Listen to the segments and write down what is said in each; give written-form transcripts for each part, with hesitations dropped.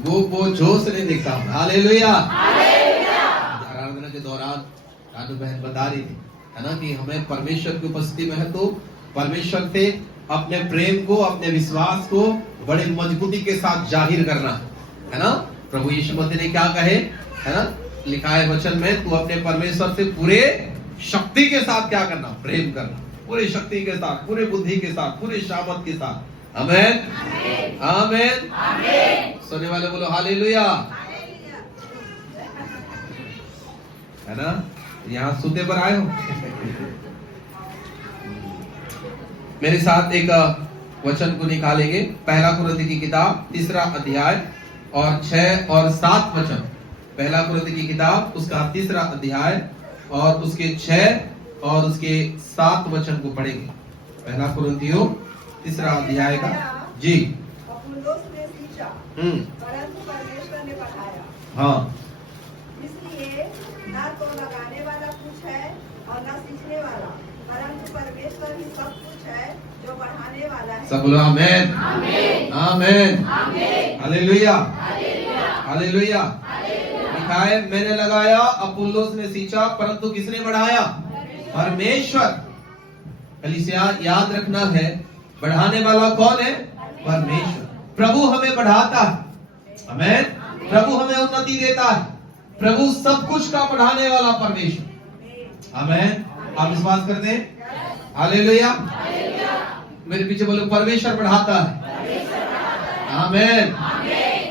वो जोश नहीं दिखता। हालेलुया। आराधना के दौरान रानू बहन बता रही थी, है ना, कि हमें परमेश्वर की उपस्थिति में है तो परमेश्वर से अपने प्रेम को, अपने विश्वास को बड़े मजबूती के साथ जाहिर करना है ना। प्रभु यीशु मसीह ने क्या कहे, है ना, लिखा है वचन में, तू अपने परमेश्वर से पूरे शक्ति के साथ क्या करना, प्रेम करना, पूरी शक्ति के साथ, पूरे बुद्धि के साथ, पूरे सामर्थ के साथ। आमेन, आमेन, आमेन। सुनने वाले बोलो हालेलुया, है ना। यहाँ सुनने पर आए हो। मेरे साथ एक वचन को निकालेंगे, पहला कुरिन्थी की किताब 3 अध्याय और 6 और 7 वचन। पहला कुरिन्थी की किताब उसका 3 अध्याय और उसके 6 और उसके 7 वचन को पढ़ेंगे। पहला कुरिन्थियों 3 अध्याय का जी। अपुल्लोस ने सींचा, परंतु परमेश्वर ने बढ़ाया। हाँ, इसलिए न तो लगाने वाला कुछ है और न सींचने वाला, परंतु परमेश्वर ही सब कुछ है जो बढ़ाने वाला है। सब बोलो आमेन, आमेन, हालेलुया, हालेलुया। लिखा है, मैंने लगाया, अपुल्लोस ने सींचा, परंतु किसने बढ़ाया, परमेश्वर। कलीसिया याद रखना है, बढ़ाने वाला कौन है, परमेश्वर। प्रभु हमें बढ़ाता है, आमेन। प्रभु हमें उन्नति देता है, प्रभु सब कुछ का बढ़ाने वाला परमेश्वर, आमेन। आप विश्वास करते हैं? हालेलुया। मेरे पीछे बोलो, परमेश्वर बढ़ाता है, आमेन,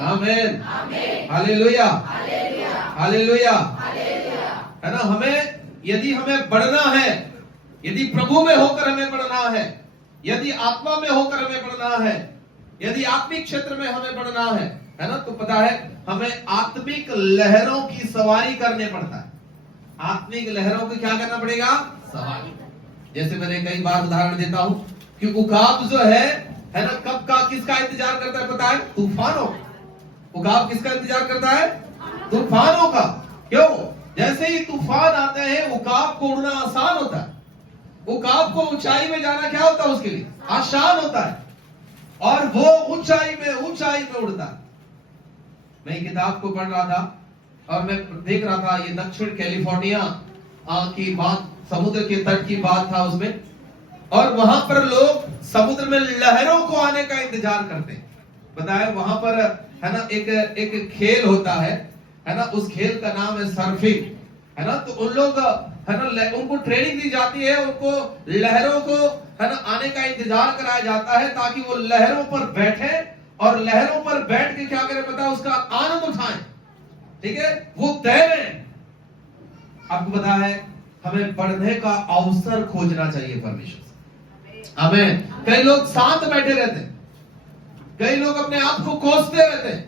आमेन, हालेलुया, हालेलुया, है ना। हमें, यदि हमें बढ़ना है, यदि प्रभु में होकर हमें बढ़ना है, यदि आत्मा में होकर हमें बढ़ना है, यदि आत्मिक क्षेत्र में हमें बढ़ना है ना, तो पता है हमें आत्मिक लहरों की सवारी करने पड़ता है। आत्मिक लहरों की क्या करना पड़ेगा, सवारी। जैसे मैंने कई बार उदाहरण देता हूं कि उकाब जो है ना, कब का किसका इंतजार करता है, पता है, तूफानों। उकाब किसका इंतजार करता है, तूफानों का। क्यों? जैसे ही तूफान आते हैं, उकाब को उड़ना आसान होता है। उकाब को ऊंचाई में जाना क्या होता है, उसके लिए आसान होता है, और वो ऊंचाई में उड़ता है। मैं किताब को पढ़ रहा था और मैं देख रहा था, ये दक्षिण कैलिफोर्निया की बात, समुद्र के तट की बात था उसमें, और वहां पर लोग समुद्र में लहरों को आने का इंतजार करते हैं। बताया वहां पर, है ना, एक खेल होता है ना, उस खेल का नाम है सर्फिंग, है ना। तो उन लोग, है ना, उनको ट्रेनिंग दी जाती है, उनको लहरों को, है ना, आने का इंतजार कराया जाता है, ताकि वो लहरों पर बैठे और लहरों पर बैठ के क्या करें, पता है, उसका आनंद उठाएं। ठीक है, वो तैरें। आपको पता है, हमें बढ़ने का अवसर खोजना चाहिए परमेश्वर से, आमीन। कई लोग शांत बैठे रहते हैं, कई लोग अपने आप को कोसते रहते हैं,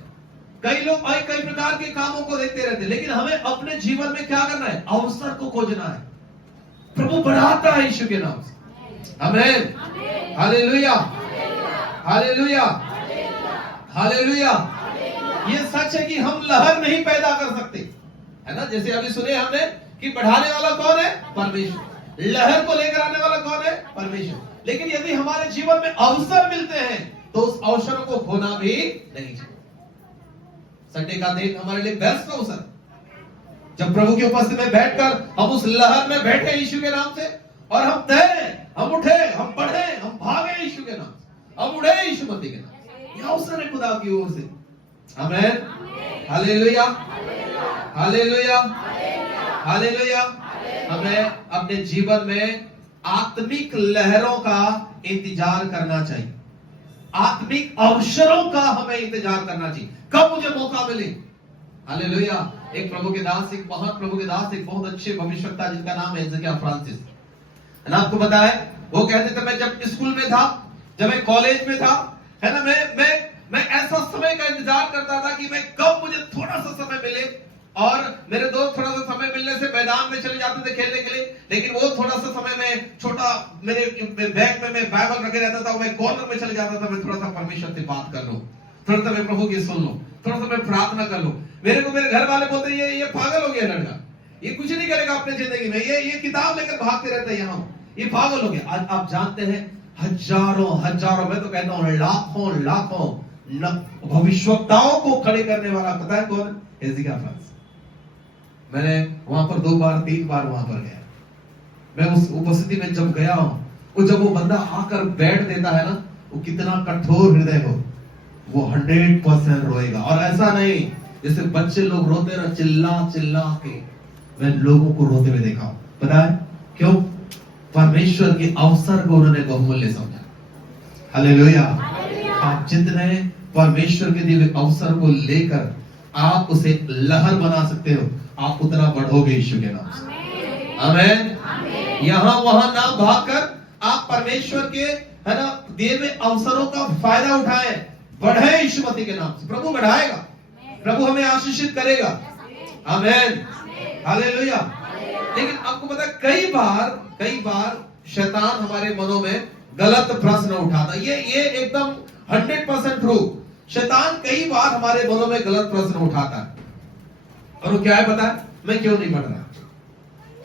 कई लोग कई प्रकार के कामों को देखते रहते हैं, लेकिन हमें अपने जीवन में क्या करना है, अवसर को खोजना है। प्रभु बढ़ाता है यीशु के नाम से, आमीन, हालेलुया, हालेलुया, हालेलुया। ये सच है कि हम लहर नहीं पैदा कर सकते, है ना। जैसे अभी सुने हमने कि बढ़ाने वाला कौन है, परमेश्वर। लहर को लेकर आने वाला कौन है, परमेश्वर। लेकिन यदि हमारे जीवन में अवसर मिलते हैं तो उस अवसरों को खोना भी नहीं चाहिए। संडे का दिन हमारे लिए बेस्ट अवसर, जब प्रभु की उपस्थिति में बैठकर हम उस लहर में बैठे यीशु के नाम से, और हम तैरें, हम उठे, हम बढ़े, हम भागे यीशु के नाम से, हम उड़े यीशु मसीह के नाम से। यह अवसर है खुदा की ओर से, आमीन, हालेलुया, हालेलुया, हालेलुया। हमें अपने जीवन में आत्मिक लहरों का इंतजार करना चाहिए, आत्मिक अवसरों का हमें इंतजार करना चाहिए, कब मुझे मौका मिले। हालेलुया। एक प्रभु के दास, एक महान प्रभु के दास, एक बहुत अच्छे भविष्यवक्ता जिनका नाम है एजेकिया फ्रांसिस, है ना। आपको पता है, वो कहते थे, मैं जब स्कूल में था, जब मैं कॉलेज में था, है ना, मैं ऐसा समय का इंतजार करता था कि मैं कब मुझे थोड़ा सा समय मिले, और मेरे दोस्त थोड़ा सा समय मिलने से मैदान में चले जाते थे खेलने के लिए, लेकिन वो थोड़ा सा समय में छोटा मेरे बैग में मैं बाइबल रखे रहता था, मैं कॉर्नर में चले जाता था, मैं थोड़ा सा परमेश्वर से बात कर लूं, थोड़ा सा मैं प्रभु की सुन लूं, थोड़ा सा मैं प्रार्थना कर लूं। मेरे घर वाले बोलते ये पागल हो गया लड़का, ये कुछ नहीं करेगा अपने जिंदगी में, ये किताब लेकर भागते रहते हैं, यहाँ ये पागल हो गया। आज आप जानते हैं, हजारों, मैं तो कहता हूँ लाखों भविष्यवक्ताओं को खड़े करने वाला पता है कौन? हिजकिय्याह फ्रेंड्स। मैंने वहां पर 2 बार 3 बार वहां पर गया। मैं उस उपस्थिति में जब गया हूं, वो जब वो बंदा आकर बैठ देता है ना, वो कितना कठोर हृदय हो, वो 100% रोएगा। और ऐसा नहीं जैसे बच्चे लोग रोते ना, चिल्ला चिल्ला के। मैं लोगों को रोते हुए देखा हूं। पता है क्यों? परमेश्वर के अवसर को उन्होंने बहुमूल्य समझा। हालेलुया। आप जितने परमेश्वर के दिए अवसर को लेकर आप उसे लहर बना सकते हो, आप उतना बढ़ोगे यीशु के नाम से। आमीन। यहां वहां ना भागकर आप परमेश्वर के, है ना, दिए हुए अवसरों का फायदा उठाएं, बढ़े यीशु मसीह के नाम से। प्रभु बढ़ाएगा, प्रभु हमें आशीषित करेगा। आमीन। हालेलुया। लेकिन आपको पता है कई बार शैतान हमारे मनों में गलत प्रश्न उठाता है। ये एकदम 100% ट्रू। शैतान कई बार हमारे मनों में गलत प्रश्न उठाता है। और वो क्या है पता है? मैं क्यों नहीं बढ़ रहा?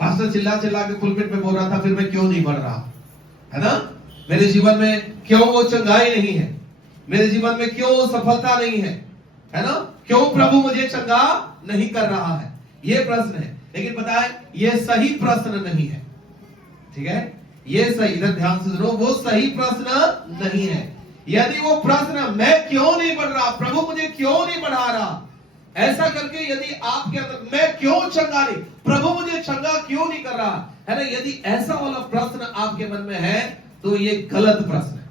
पास्टर चिल्ला चिल्ला के पुलपिट में बोल रहा था, फिर मैं क्यों नहीं बढ़ रहा? है ना? मेरे जीवन में क्यों वो चंगाई नहीं है? मेरे जीवन में क्यों वो सफलता नहीं है? है ना? क्यों प्रभु मुझे चंगा नहीं कर रहा है? ये प्रश्न है। लेकिन पता है ये सही प्रश्न नहीं है। ठीक है, ये सही, इधर ध्यान से सुनो, वो सही प्रश्न नहीं है। यदि वो प्रश्न मैं क्यों नहीं बढ़ रहा, प्रभु मुझे क्यों नहीं बढ़ा रहा, ऐसा करके यदि आपके अंदर मैं क्यों चंगा नहीं, प्रभु मुझे चंगा क्यों नहीं कर रहा, है ना, यदि ऐसा वाला प्रश्न आपके मन में है तो ये गलत प्रश्न है,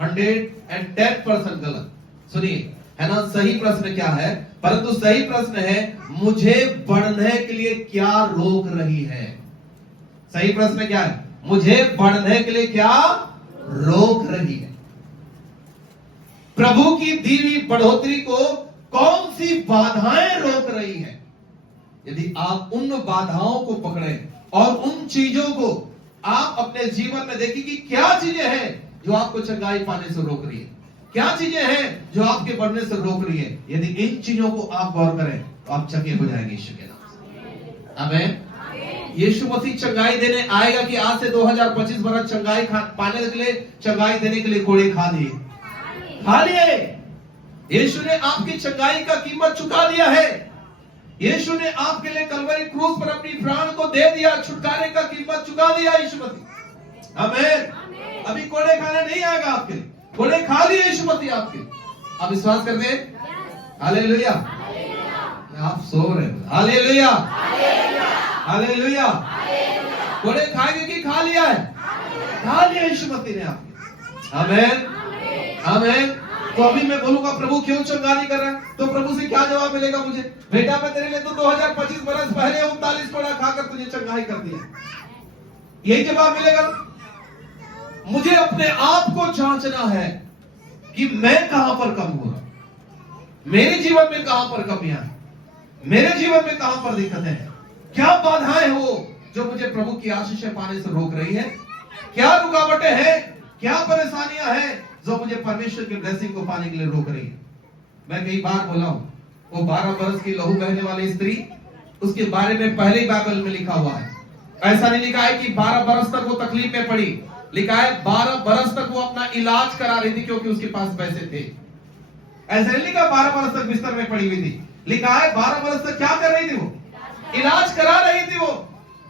110% गलत। सुनिए, है ना, सही प्रश्न क्या है? परंतु सही प्रश्न है मुझे बढ़ने के लिए क्या रोक रही है? सही प्रश्न क्या है? मुझे बढ़ने के लिए क्या रोक रही है? प्रभु की दी हुई बढ़ोतरी को कौन सी बाधाएं रोक रही है? यदि आप उन बाधाओं को पकड़े और उन चीजों को आप अपने जीवन में देखिए कि क्या चीजें हैं जो आपको चंगाई पाने से रोक रही है, क्या चीजें हैं जो आपके बढ़ने से रोक रही है। यदि इन चीजों को आप गौर करें तो आप चकित हो जाएंगे यीशु के नाम से। आमीन। यीशु मसीह चंगाई देने आएगा कि आज से 2025 बरस चंगाई पाने के लिए, चंगाई देने के लिए कोड़े खा लिए। यीशु ने आपकी चंगाई का कीमत चुका दिया है। यीशु ने आपके लिए कलवरी क्रूस पर अपनी प्राण को दे दिया, छुटकारे का कीमत चुका दिया यीशु मसीह। आमीन। अभी कोड़े खाने नहीं आएगा आपके लिए, कोड़े खा लिए यीशु मसीह आपके। आप विश्वास करते हैं? हालेलुया। आप सो रहे हो? Hallelujah, hallelujah. कोड़े खाएंगे कि खा लिया है? खा लिया यीशु मसीह ने आपके। आमीन, आमीन। तो अभी मैं बोलूंगा प्रभु क्यों चंगा नहीं कर रहा है, तो प्रभु से क्या जवाब मिलेगा मुझे? बेटा मैं तेरे लिए तो 2025 बरस पहले 39 कोड़ा खाकर तुझे चंगाई कर दिया। यही जवाब मिलेगा। मुझे अपने आप को जांचना है कि मैं कहां पर कम हो रहा, मेरे जीवन में कहां पर कमियां है, मेरे जीवन में कहां पर दिक्कतें हैं, क्या बाधाएं हो जो मुझे प्रभु की आशीषें पाने से रोक रही है, क्या रुकावटें हैं, क्या परेशानियां हैं जो मुझे परमेश्वर के ब्लेसिंग को पाने के लिए रोक रही है। मैं कई बार बोला हूं, वो 12 बरस की लहू बहने वाली स्त्री, उसके बारे में पहले ही बाइबल में लिखा हुआ है। ऐसा नहीं लिखा है कि 12 बरस तक वो तकलीफ में पड़ी, लिखा है 12 बरस तक वो अपना इलाज करा रही थी क्योंकि उसके पास पैसे थे। ऐसा नहीं लिखा 12 बरस तक बिस्तर में पड़ी हुई थी, लिखा है 12 बरस तक क्या कर रही थी वो? इलाज करा रही थी वो।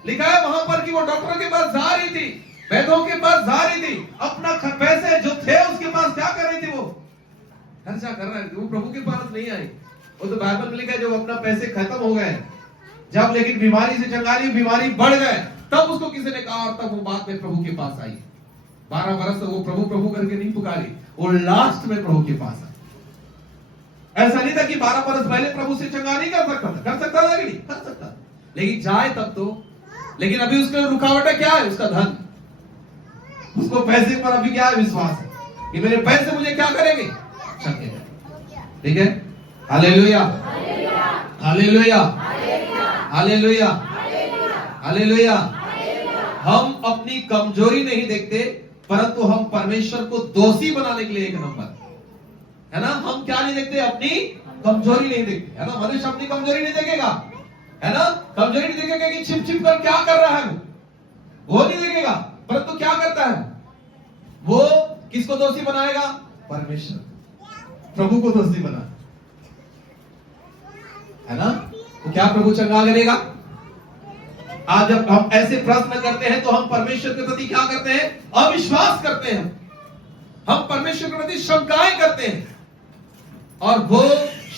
लिखा है वहां पर कि वो डॉक्टर के पास जा रही थी, वैद्यों के पास जा रही थी, अपना पैसे जो थे उसके पास क्या कर रही थी? वो खर्चा कर रही थी, वो प्रभु के पास नहीं आई। वो तो बाइबल में लिखा है जब अपना पैसे खत्म हो गए, जब लेकिन बीमारी से चंगाई, बीमारी बढ़ गए, तब उसको किसी ने कहा और तब वो बात में प्रभु के पास आई। 12 बरस वो प्रभु प्रभु करके नहीं पुकारी, वो लास्ट में प्रभु के पास आई। ऐसा नहीं था कि 12 बरस पहले प्रभु से चंगा नहीं कर सकता था, कर सकता था कि नहीं कर सकता, लेकिन जाए तब तो। लेकिन अभी उसके रुकावट क्या है? उसका धन, उसको पैसे पर अभी क्या है? विश्वास है कि मेरे पैसे मुझे क्या करेंगे? ठीक है। Hallelujah, hallelujah, hallelujah, hallelujah. हम अपनी कमजोरी नहीं देखते, परंतु हम परमेश्वर को दोषी बनाने के लिए एक नंबर, है ना, हम क्या नहीं देखते? अपनी कमजोरी नहीं देखते, है ना। मनुष्य अपनी कमजोरी नहीं देखेगा, है ना, कमजोरी नहीं देखेगा कि छिप छिप कर क्या कर रहा है वो नहीं देखेगा, परंतु क्या करता है वो? किसको दोषी बनाएगा? परमेश्वर। प्रभु को दोषी बना, है ना? तो क्या प्रभु चंगा करेगा? आज जब हम ऐसे प्रश्न करते हैं तो हम परमेश्वर के प्रति क्या करते हैं? अविश्वास करते हैं। हम परमेश्वर के प्रति शंकाएं करते हैं, और वो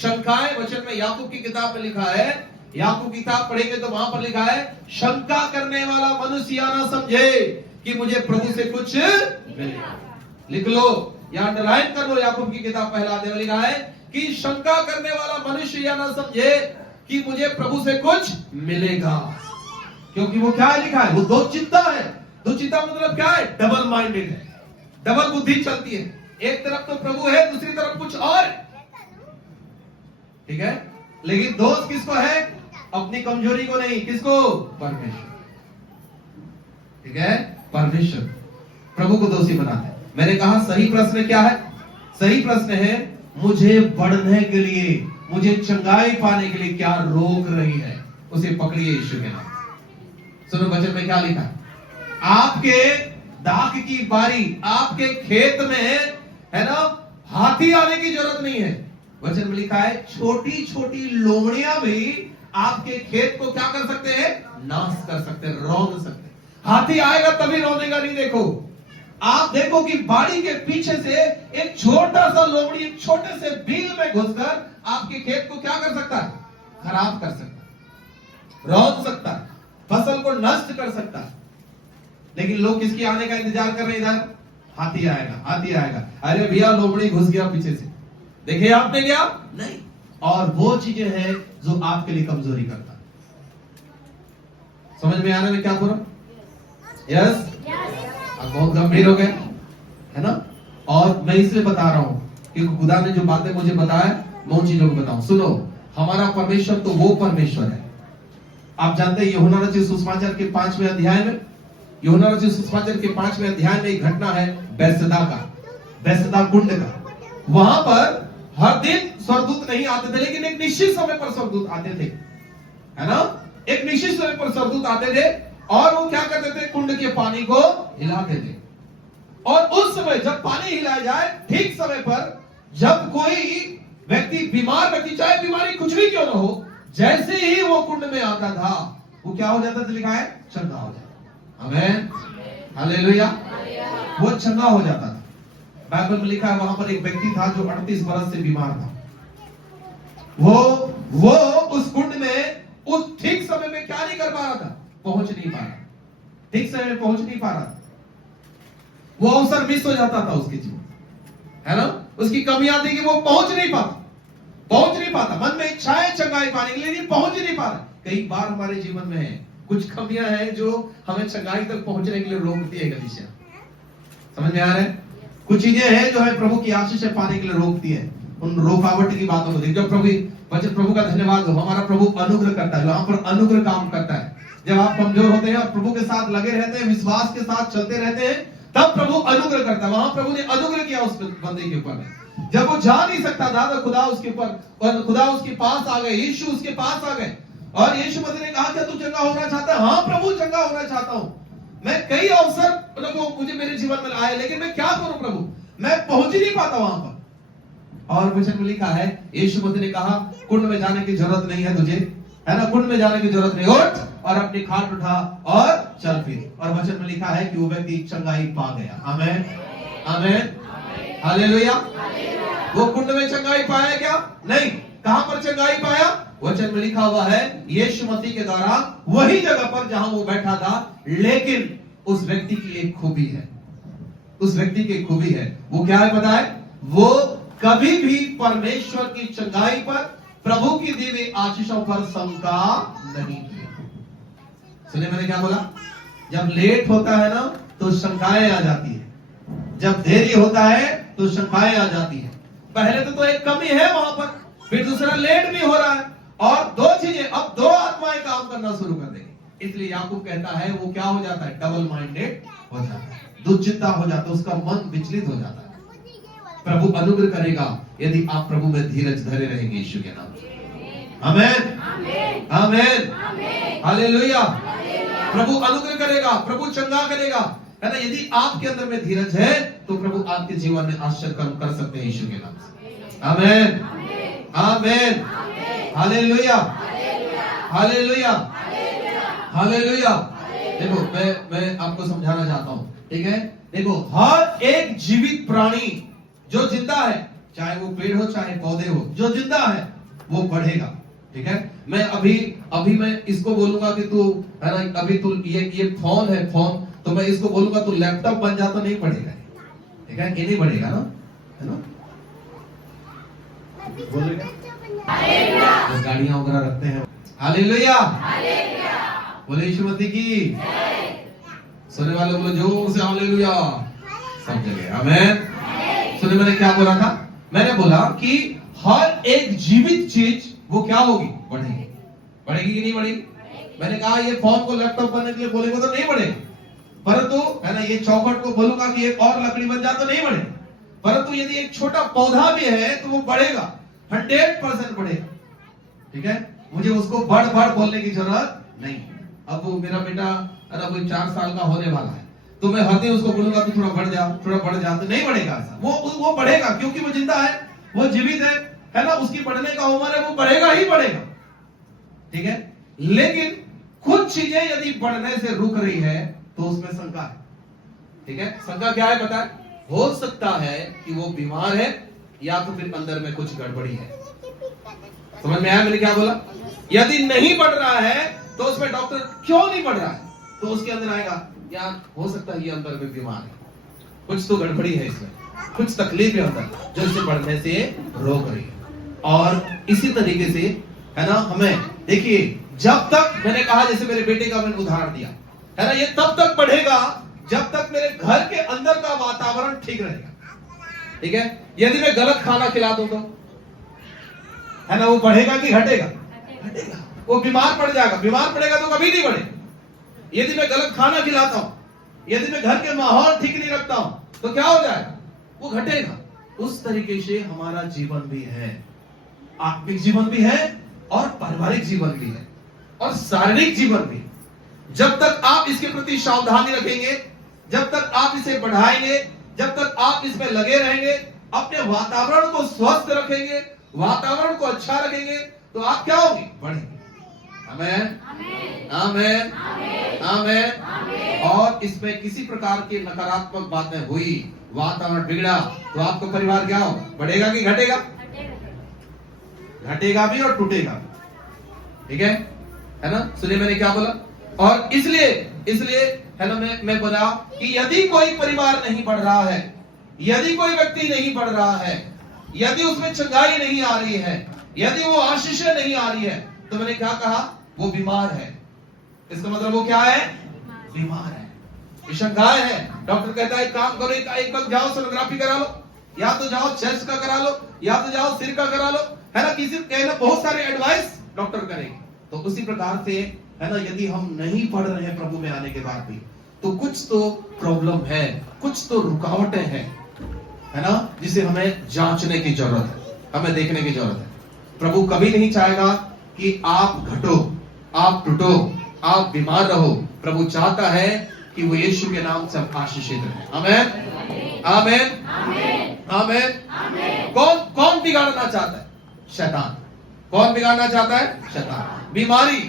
शंकाएं वचन में याकूब की किताब में लिखा है, याकूब की किताब पढ़ेंगे तो वहां पर लिखा है, शंका करने वाला मनुष्य या ना समझे कि मुझे प्रभु से कुछ मिलेगा। लिख लो या अंडरलाइन कर लो, याकूब की किताब पहला अध्याय में लिखा है कि शंका करने वाला मनुष्य या ना समझे कि मुझे प्रभु से कुछ मिलेगा। क्योंकि वो क्या है लिखा है? वो दो चित्ता है। दो चित्ता मतलब क्या है? डबल माइंडेड है, डबल बुद्धि चलती है। एक तरफ तो प्रभु है, दूसरी तरफ कुछ और, ठीक है? लेकिन दोष किसको है? अपनी कमजोरी को नहीं, किसको? परमेश्वर, ठीक है? परमेश्वर प्रभु को दोषी बनाते हैं। मैंने कहा सही प्रश्न क्या है? सही प्रश्न है, मुझे बढ़ने के लिए, मुझे चंगाई पाने के लिए क्या रोक रही है? उसे पकड़िए यीशु के नाम। सुनो वचन में क्या लिखा है? आपके दाख की बारी, आपके खेत में, है ना, हाथी आने की जरूरत नहीं है। वचन में लिखा है छोटी छोटी लोमड़ियां भी आपके खेत को क्या कर सकते हैं? नाश कर सकते हैं, रौंद सकते हैं। हाथी आएगा तभी रौंदेगा नहीं। देखो, आप देखो कि बाड़ी के पीछे से एक छोटा सा लोमड़ी एक छोटे से बील में घुसकर आपके खेत को क्या कर सकता है? खराब कर सकता है, रौंद सकता है, फसल को नष्ट कर सकता है। लेकिन लोग किसके आने का इंतजार कर रहे हैं? इधर हाथी आएगा, हाथी आएगा। अरे भैया लोमड़ी घुस गया पीछे से, देखिए आपने क्या? नहीं। और वो चीजें हैं जो आपके लिए कमजोरी करता है। समझ में आने में क्या पूरा? यस? आप बहुत गंभीर हो गए, है ना? और मैं इसलिए बता रहा हूं क्योंकि खुदा ने जो बातें मुझे बताया मैं उन चीजों को बताऊं। सुनो, हमारा परमेश्वर तो वो परमेश्वर है। आप जानते हैं यूहन्ना रचित सुसमाचार के 5वें अध्याय में, यूहन्ना रचित सुसमाचार के 5वें अध्याय में एक घटना है बैतसैदा का, बैतसैदा कुंड का। वहां पर हर दिन स्वर्गदूत नहीं आते थे, लेकिन एक निश्चित समय पर स्वर्गदूत आते थे, है ना? एक निश्चित समय पर स्वर्गदूत आते थे और वो क्या करते थे? कुंड के पानी को हिलाते थे। और उस समय जब पानी हिलाया जाए, ठीक समय पर जब कोई व्यक्ति, बीमार व्यक्ति, चाहे बीमारी कुछ भी क्यों ना हो, जैसे ही वो कुंड में आता था वो क्या हो जाता था? लिखा है चंगा हो जाता। आमीन, हालेलुया। वो चंगा हो जाता था। बाइबल में लिखा है वहां पर एक व्यक्ति था जो 38 बरस से बीमार था। वो उस कुंड में उस ठीक समय में क्या नहीं कर पा रहा था? पहुंच नहीं पा रहा, ठीक समय में पहुंच नहीं पा रहा था। वो अवसर मिस हो जाता था उसके जीवन, है ना? उसकी कमी आती कि वो पहुंच नहीं पाता। मन में इच्छाएं चंगाई पाने के लिए, नहीं पहुंच नहीं पा रहा। कई बार हमारे जीवन में है कुछ कमियां हैं जो हमें चंगाई तक पहुंचने के लिए रोकती है। गतिशा, समझ में आ रहा है? कुछ चीजें हैं जो हमें प्रभु की आशीष पाने के लिए रोकती है। उन रुकावट की बातों को देखो। प्रभु का धन्यवाद हो, हमारा प्रभु अनुग्रह करता है, वहां पर अनुग्रह काम करता है। जब आप कमजोर होते हैं और प्रभु के साथ लगे रहते हैं, विश्वास के साथ चलते रहते हैं, तब प्रभु अनुग्रह करता है। वहां प्रभु ने अनुग्रह किया उस बंदे के ऊपर। जब वो जा नहीं सकता था तो खुदा उसके ऊपर, और खुदा उसके पास आ गए, यीशु उसके पास आ गए और यीशु मसीह ने कहा क्या तू चंगा होना चाहता है? हाँ प्रभु, चंगा होना चाहता हूं। मैं कई अवसर प्रभु मुझे मेरे जीवन में आए, लेकिन मैं क्या करूं प्रभु? मैं पहुंच ही नहीं पाता वहां पर। और वचन में लिखा है, यीशु मसीह ने कहा कुंड में जाने की जरूरत नहीं है तुझे, है ना? कुंड में जाने की जरूरत नहीं, उठ और अपनी खाट उठा और चल फिर। और वचन में लिखा है कि वो व्यक्ति चंगाई पा गया। आमीन, आमीन, हालेलुया। वो कुंड में चंगाई पाया क्या? नहीं। कहां पर चंगाई पाया? वचन में लिखा हुआ है यीशु मसीह के द्वारा वही जगह पर जहां वो बैठा था। लेकिन उस व्यक्ति की एक खूबी है, उस व्यक्ति की खूबी है। वो क्या है पता है? वो कभी भी परमेश्वर की चंगाई पर, प्रभु की दी हुई आशीषों पर शंका नहीं किया। सुने मैंने क्या बोला? जब लेट होता है ना तो शंकाएं आ जाती है, जब देरी होता है तो शंकाएं आ जाती है। पहले तो एक कमी है वहां पर, फिर दूसरा लेट भी हो रहा है, और दो चीजें, अब दो आत्माएं काम करना शुरू कर देंगी। इसलिए याकूब कहता है वो क्या हो जाता है? डबल माइंडेड हो जाता है, दुश्चिंता हो जाता है, उसका मन विचलित हो जाता है। प्रभु अनुग्रह करेगा यदि आप प्रभु में धीरज धरे रहेंगे यीशु के नाम से। आमीन, आमीन, हालेलुया। प्रभु अनुग्रह करेगा, प्रभु चंगा करेगा, है ना? यदि आपके अंदर में धीरज है तो प्रभु आपके जीवन में आश्चर्य कर्म कर सकते हैं यीशु के नाम से। आमेन, आमेन, हालेलुया, हालेलुया, हालेलुया। देखो मैं आपको समझाना चाहता हूं, ठीक है। देखो हर एक जीवित प्राणी जो जिंदा है, चाहे वो पेड़ हो चाहे पौधे हो, जो जिंदा है वो बढ़ेगा, ठीक है। मैं अभी मैं इसको बोलूंगा कि तू है ना, अभी तू ये फोन है फोन, तो मैं इसको बोलूंगा तू लैपटॉप बन जा, तो नहीं बढ़ेगा, ठीक है। ये नहीं बढ़ेगा ना, है ना। बोलेगा तो गाड़ियां वगैरह रखते हैं। हालेलुया, बोले यीशु मसीह की। सुनने वाले बोले जोर से हालेलुया सब जगह, आमेन। सुने मैंने क्या बोला था? मैंने बोला कि हर एक जीवित चीज वो क्या होगी? बढ़ेगी। बढ़ेगी कि नहीं बढ़ेगी? मैंने कहा ये फोन को लैपटॉप बनने के लिए बोलेंगे तो नहीं बढ़ेगा, परंतु है ना, ये चौखट को बोलूंगा कि एक और लकड़ी बन जा तो नहीं बढ़ेगा, परंतु यदि एक छोटा पौधा भी है तो वो बढ़ेगा, 100% बढ़ेगा, ठीक है। मुझे उसको बढ़ बढ़ बोलने की जरूरत नहीं। अब वो मेरा बेटा है ना, कोई 4 साल का होने वाला है, तो मैं हर दिन उसको बोलूंगा कि थोड़ा बढ़ जा, थोड़ा बढ़ जा, तो नहीं बढ़ेगा ऐसा। वो बढ़ेगा क्योंकि वो जिंदा है, वो जीवित है ना, उसकी बढ़ने का उम्र है, वो बढ़ेगा ही बढ़ेगा, ठीक है। लेकिन कुछ चीजें यदि बढ़ने से रुक रही है तो उसमें शंका है, ठीक है। शंका क्या है पता है? हो सकता है कि वो बीमार है या तो फिर अंदर में कुछ गड़बड़ी है। समझ में आया मैंने क्या बोला? यदि नहीं बढ़ रहा है तो उसमें डॉक्टर क्यों नहीं बढ़ रहा है, तो उसके अंदर आएगा यार हो सकता है ये अंदर में बीमार है, कुछ तो गड़बड़ी है इसमें, कुछ तकलीफ है अंदर जो इसे बढ़ने से रोक रही है। और इसी तरीके से है ना, हमें देखिए जब तक, मैंने कहा जैसे मेरे बेटे का मैंने उदाहरण दिया है ना, ये तब तक बढ़ेगा जब तक मेरे घर के अंदर का वातावरण ठीक रहेगा, ठीक है। यदि मैं गलत खाना खिला दूं तो है ना, वो बढ़ेगा कि घटेगा? घटेगा। वो बीमार पड़ जाएगा, बीमार पड़ेगा तो कभी नहीं बढ़ेगा। यदि मैं गलत खाना खिलाता हूं, यदि मैं घर के माहौल ठीक नहीं रखता हूं, तो क्या हो जाएगा? वो घटेगा। उस तरीके से हमारा जीवन भी है, आत्मिक जीवन भी है और पारिवारिक जीवन भी है और शारीरिक जीवन भी। जब तक आप इसके प्रति सावधानी रखेंगे, जब तक आप इसे बढ़ाएंगे, जब तक आप इसमें लगे रहेंगे, अपने वातावरण को स्वस्थ रखेंगे, वातावरण को अच्छा रखेंगे, तो आप क्या होंगे? बढ़ेंगे। आमेन, आमेन, आमेन। और इसमें किसी प्रकार की नकारात्मक बातें हुई, वातावरण बिगड़ा, तो आपका परिवार क्या होगा? बढ़ेगा कि घटेगा? घटेगा भी और टूटेगा, ठीक है ना। सुनिए मैंने क्या बोला। और इसलिए है ना, मैं बोला कि यदि कोई परिवार नहीं बढ़ रहा है, यदि कोई व्यक्ति नहीं बढ़ रहा है, यदि उसमें चंगाई नहीं आ रही है, यदि वो आशीषें नहीं आ रही है, तो मैंने क्या कहा? वो बीमार है। इसका मतलब वो क्या है? बीमार है, शंकाएं है। डॉक्टर कहता है एक काम करो, एक बार जाओ सोनोग्राफी करा लो, या तो जाओ चेस्ट का करा लो, या तो जाओ सिर का करा लो, है ना। किसी कहना बहुत सारे एडवाइस डॉक्टर करेंगे। तो उसी प्रकार से है ना, यदि हम नहीं पढ़ रहे हैं प्रभु में आने के बाद भी, तो कुछ तो प्रॉब्लम है, कुछ तो रुकावटें हैं, है ना, जिसे हमें जांचने की जरूरत है, हमें देखने की जरूरत है। प्रभु कभी नहीं चाहेगा कि आप घटो, आप टूटो, आप बीमार रहो। प्रभु चाहता है कि वो यीशु के नाम से हम आशीषित रहें। आमेन, आमेन, आमेन। कौन बिगाड़ना चाहता है? शैतान। कौन बिगाड़ना चाहता है? शैतान। बीमारी,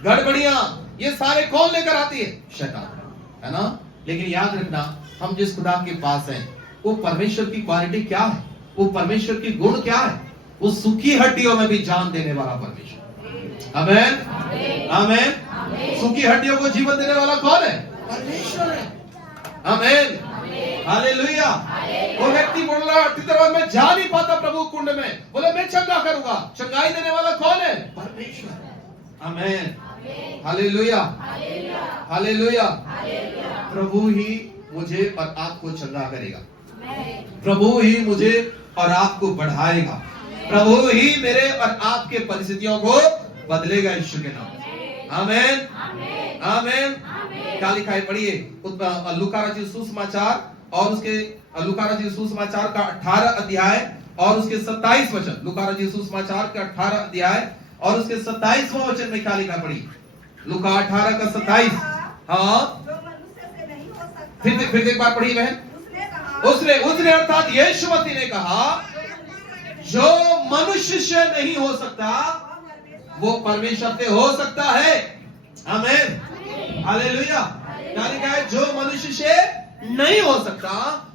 गड़बड़ियां, ये सारे कौन लेकर आती है? शैतान, है ना। लेकिन याद रखना, हम जिस खुदा के पास हैं, वो परमेश्वर की क्वालिटी क्या है, वो परमेश्वर की गुण क्या है? वो सूखी हड्डियों में भी जान देने वाला परमेश्वर। आमेन, आमेन। सूखी हड्डियों को जीवन देने वाला कौन है? परमेश्वर है। आमेन, हालेलुया। वो व्यक्ति बोल रहा है मैं जा नहीं पाता प्रभु कुंड में, बोले मैं चंगा करूंगा। चंगाई देने वाला कौन है? परमेश्वर। आमेन, हालेलुया, हालेलुया। प्रभु ही मुझे और आपको चंगा करेगा, प्रभु ही मुझे और आपको बढ़ाएगा, प्रभु ही मेरे और आपके परिस्थितियों को बदलेगा यीशु के नाम। आमेन, आमेन। क्या लिखा है पढ़िए, लूका रचित सुसमाचार और उसके लूका रचित सुसमाचार का 18 अध्याय और उसके 27 वचन। लूका रचित सुसमाचार का 18 अध्याय और उसके 27वां वचन में क्या लिखा पढ़िए, लूका 18 का 27। हाँ, फिर एक बार पढ़िए बहन। उसने अर्थात यीशु मसीह ने कहा, जो मनुष्य से नहीं हो सकता वो परमेश्वर से हो सकता है। आमीन, हालेलुया। क्या लिखा है? जो मनुष्य से नहीं हो सकता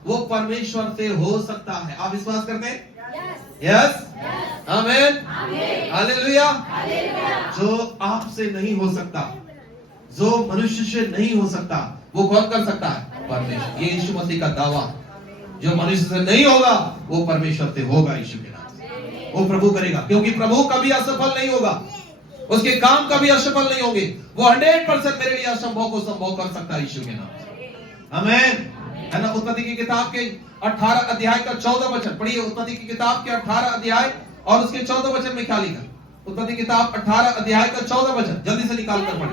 वो परमेश्वर से हो सकता है। आप विश्वास करते हैं? यस, आमीन, हालेलुया। जो आपसे नहीं हो सकता, जो मनुष्य से नहीं हो सकता, वो कौन कर सकता है? परमेश्वर। ये यीशु मसीह का दावा। जो मनुष्य से नहीं होगा वो परमेश्वर से होगा। यीशु के नाम से वो प्रभु करेगा, क्योंकि प्रभु कभी असफल नहीं होगा, उसके काम कभी असफल नहीं होंगे। वो 100% मेरे लिए असंभव को संभव कर सकता है यीशु के नाम से। आमीन, है ना। उत्पत्ति की किताब के 18 अध्याय का 14 वचन पढ़िए। उत्पत्ति की किताब के 18 अध्याय और उसके 14 वचन में क्या लिखा? उत्पत्ति किताब 18 अध्याय का 14 वचन जल्दी से निकाल कर पढ़े।